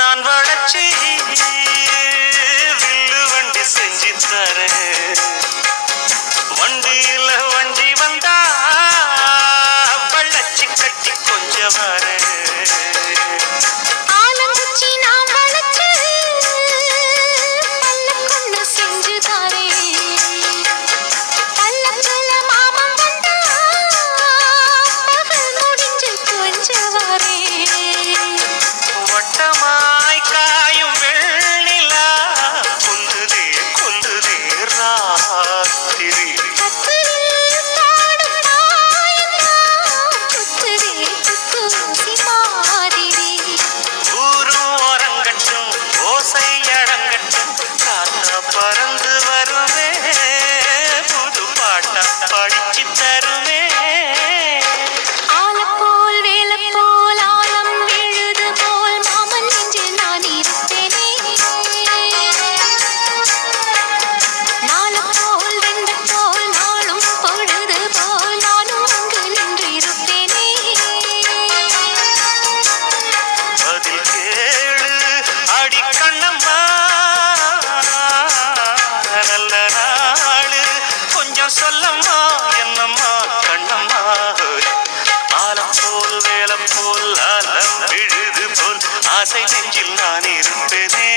நான் வளச்சி வில்லு வண்டி செஞ்சு தரேன். வண்டியில வண்டி வந்தா வள்ளச்சி கட்டி கொஞ்சம் வரேன். சொல்லம்மா என்னம்மா கண்ணம்மா ஆலம் போல் வேலம் போல் ஆலம் விழுது போல் ஆசை நெஞ்சில் நான் இருப்பேனே.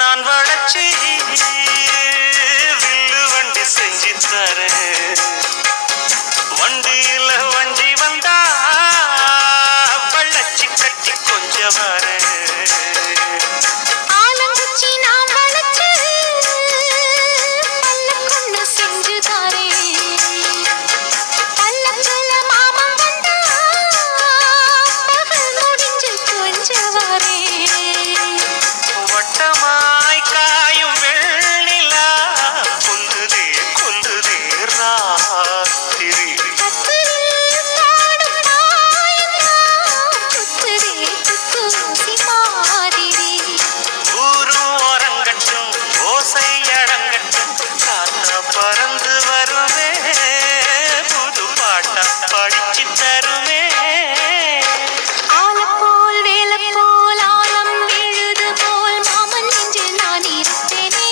நான் வளர்ச்சி வில்லு வண்டி செஞ்சு தரேன். வண்டியில வஞ்சி வந்தா வள்ளச்சி கட்டி கொஞ்சம் வரேன். ஆலங்குச்சி நான் வளைச்சு பல்லக்குன்னு செஞ்சு தாரேன். பல்லக்குல மாமன் வந்தா பகல் முடிஞ்சு கொஞ்சம் வரேன். வட்டமாய் காயும் வெள்ளிலா கொல்லுதே கொல்லுதே ராத்திரி. கத்திரில் பாடும் நாயெல்லாம் குத்துதே குத்தூசி மாதிரி. ஊரும் ஓரங்கட்டும் ஓசை அடங்கட்டும் காத்தா பறந்து வருமே புது பாட்டா படிச்சு தருமே. ஆலப்போல் வேலப்போல் ஆலம் விழுது போல் மாமன் நெஞ்சில் நான் இருப்பேனே.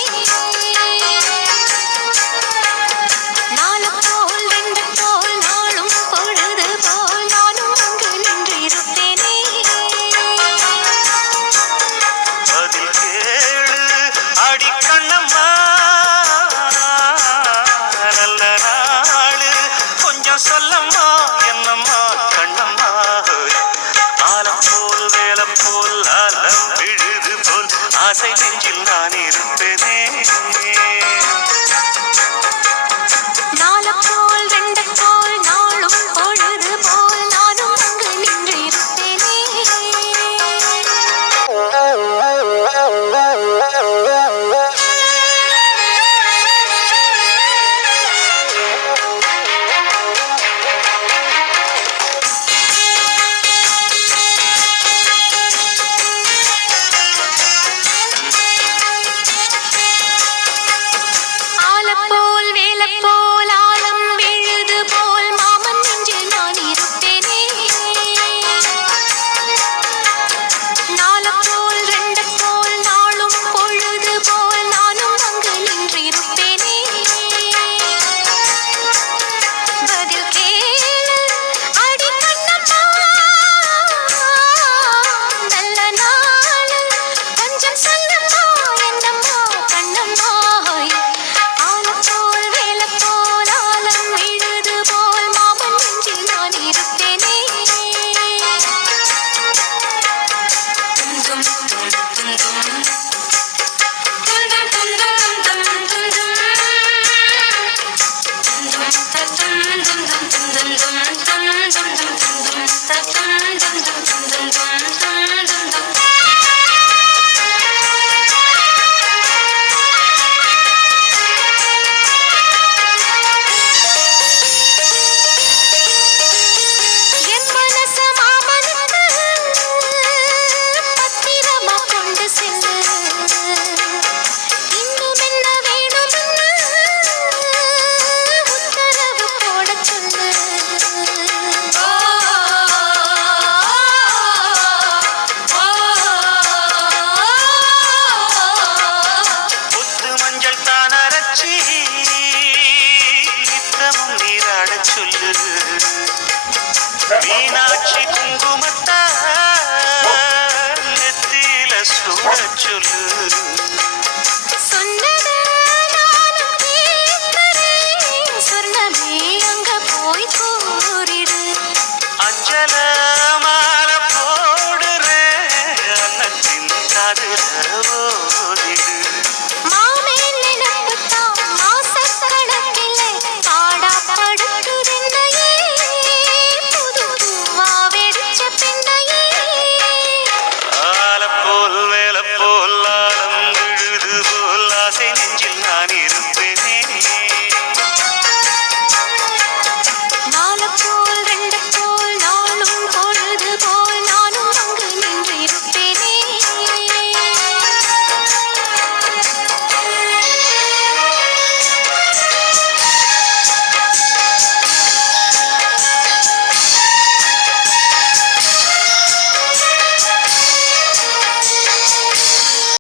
நாலப்போல் வெண்டப்போல் நாளும் பொழுது போல் நானும் அங்கு நின்றிருப்பேனே. பதில் கேளு அடி கண்ணம்மா, நல்ல நாளு கொஞ்சம் சொல்லம்மா என்னம்மா கண்ணம்மா. ஆலம் போல் வேலம் போல் ஆலம் விழுது போல் ஆசை நெஞ்சில் நான் இருப்பேனே. நாலப்போல் வெண்டப்போல் நாளும் பொழுது போல் நானும் அங்கு நின்றிருப்பேனே. ஆலப்போல் வேலப்போல் ஆலம் விழுது போல் மாமன் நெஞ்சில் நான் இருப்பேனே. நாலப்போல் ரெண்டப்போல் நாளும் பொழுது போல் நானும் அங்கு நின்றிருப்பேனே. பதில் கேளு அடி கண்ணம்மா, நல்ல நாளு கொஞ்சம் சொல்லம்மா என்னம்மா கண்ணம்மா. ஆலப்போல் வேலப்போல் ஆலம் விழுது போல் மாமன் நெஞ்சில் நான் இருப்பேனே. தும் தும் தும் தும் தும்